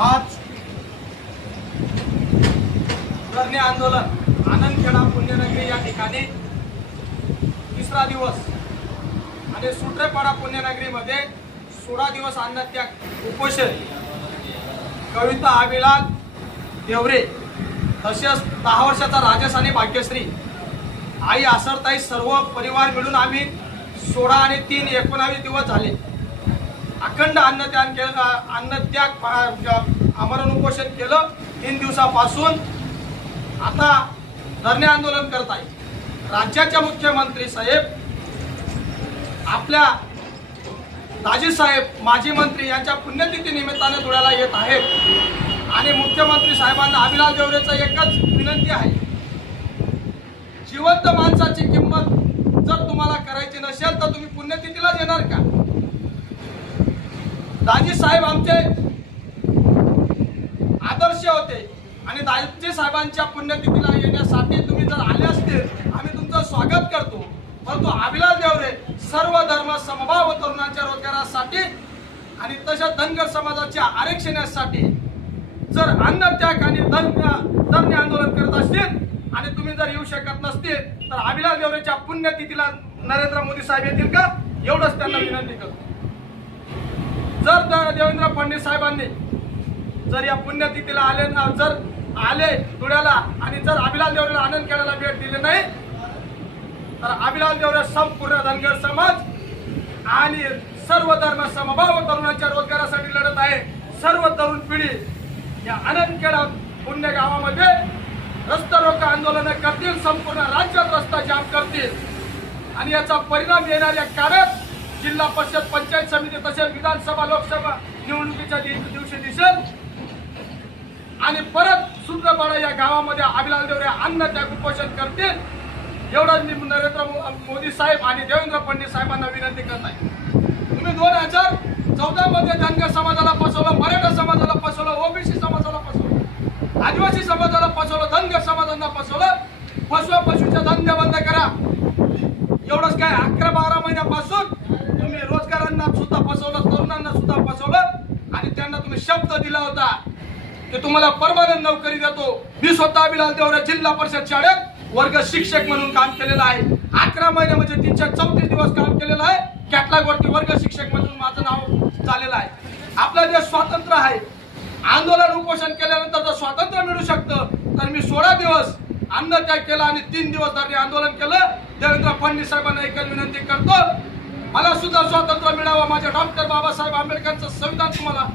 आज धरणे आंदोलन आनंदखेडा पुण्यनगरी या ठिकाणी तिसरा दिवस आणि सुट्रेपाडा पुण्यनगरीमध्ये 16 दिवस अन्नत्याग उपोषण कविता अभिलाल देवरे तसेच 10 वर्षाचा राजेश आणि भाग्यश्री आई आसरताई सर्व परिवार मिळून आम्ही 16 आणि 3 19 दिवस झाले अखंड अन्नत्याग आमरण उपोषण केलं। 3 दिवसापासून आता धरणे आंदोलन करत आहे। राज्याचे मुख्यमंत्री साहेब आपल्या दाजी साहेब माजी मंत्री यांच्या पुण्यतिथी निमित्ताने धुळ्याला येत आहेत आणि मुख्यमंत्री साहेबांना अभिलाल देवरेचं एकच विनंती आहे, जिवंत माणसाची किंमत जर तुम्हाला करायची नसेल तर तुम्ही पुण्यतिथीला येणार का? दाजी साहेब आमचे आदर्श होते आणि दाजी साहेबांच्या पुण्यतिथीला येण्यासाठी तुम्ही जर आले असतील आम्ही तुमचं स्वागत करतो, परंतु अभिलाल देवरे सर्व धर्म समभाव तरुणांच्या रोजगारासाठी आणि तसेच धनगर समाजाच्या आरक्षणासाठी जर अन्नत्याग आणि धरणे आंदोलन करत असतील आणि तुम्ही जर येऊ शकत नसतील तर अभिलाल देवरेच्या पुण्यतिथीला नरेंद्र मोदी साहेब येतील का? एवढंच त्यांना विनंती करतो। जर देवेंद्र फडणवीस साहेबांनी जर या पुण्यतिथीला आले धुळ्याला आणि जर अभिलाल देवरेला आनंदखेड्याला भेट दिली नाही तर अभिलाल देवरे संपूर्ण धनगर समाज आणि सर्व धर्म समभाव तरुणांच्या रोजगारासाठी लढत आहे। सर्व तरुण पिढी या आनंदखेडा पुण्य गावामध्ये रस्ता रोको आंदोलन करतील, संपूर्ण राज्यात रस्ता जाम करतील आणि याचा परिणाम येणाऱ्या काळात जिल्हा परिषद पंचायत समिती तसेच विधानसभा लोकसभा निवडणुकीच्या दिवशी दिसेल आणि परत सुट्रेपाडा या गावामध्ये अभिलाल देवरे अन्नत्याग उपोषण करतील। एवढंच मी नरेंद्र मोदी साहेब आणि देवेंद्र फडणवीस साहेबांना विनंती करत आहे। तुम्ही 2014 मध्ये धनगर समाजाला फसवलं, मराठा समाजाला फसवलं, ओबीसी समाजाला फसवलं, आदिवासी समाजाला फसवलं, धनगर समाजांना फसवलं। पशुचे धंदे बंद करा। एवढंच काय 11-12 महिन्यापासून तुम्ही रोजगारांना सुद्धा फसवलं, तरुणांना सुद्धा फसवलं आणि त्यांना तुम्ही शब्द दिला होता की तुम्हाला परमनंट नोकरी देतो। मी स्वतः अभिलाल देवरे जिल्हा परिषद शाळेत वर्ग शिक्षक म्हणून काम केलेलं आहे। 11 महिने म्हणजे 334 दिवस काम केलेलं आहे। कॅटलॉग वरती वर्ग शिक्षक म्हणून माझं नाव झालेलं आहे। आपला देश स्वतंत्र आहे। आंदोलन उपोषण केल्यानंतर जर स्वातंत्र्य मिळू शकतं तर मी 16 दिवस अन्नत्याग केला आणि 3 दिवस धरणे आंदोलन केलं। देवेंद्र फडणवीस साहेबांना एकच विनंती करतो, मला सुद्धा स्वातंत्र्य मिळावं, माझ्या डॉक्टर बाबासाहेब आंबेडकरांचं संविधान तुम्हाला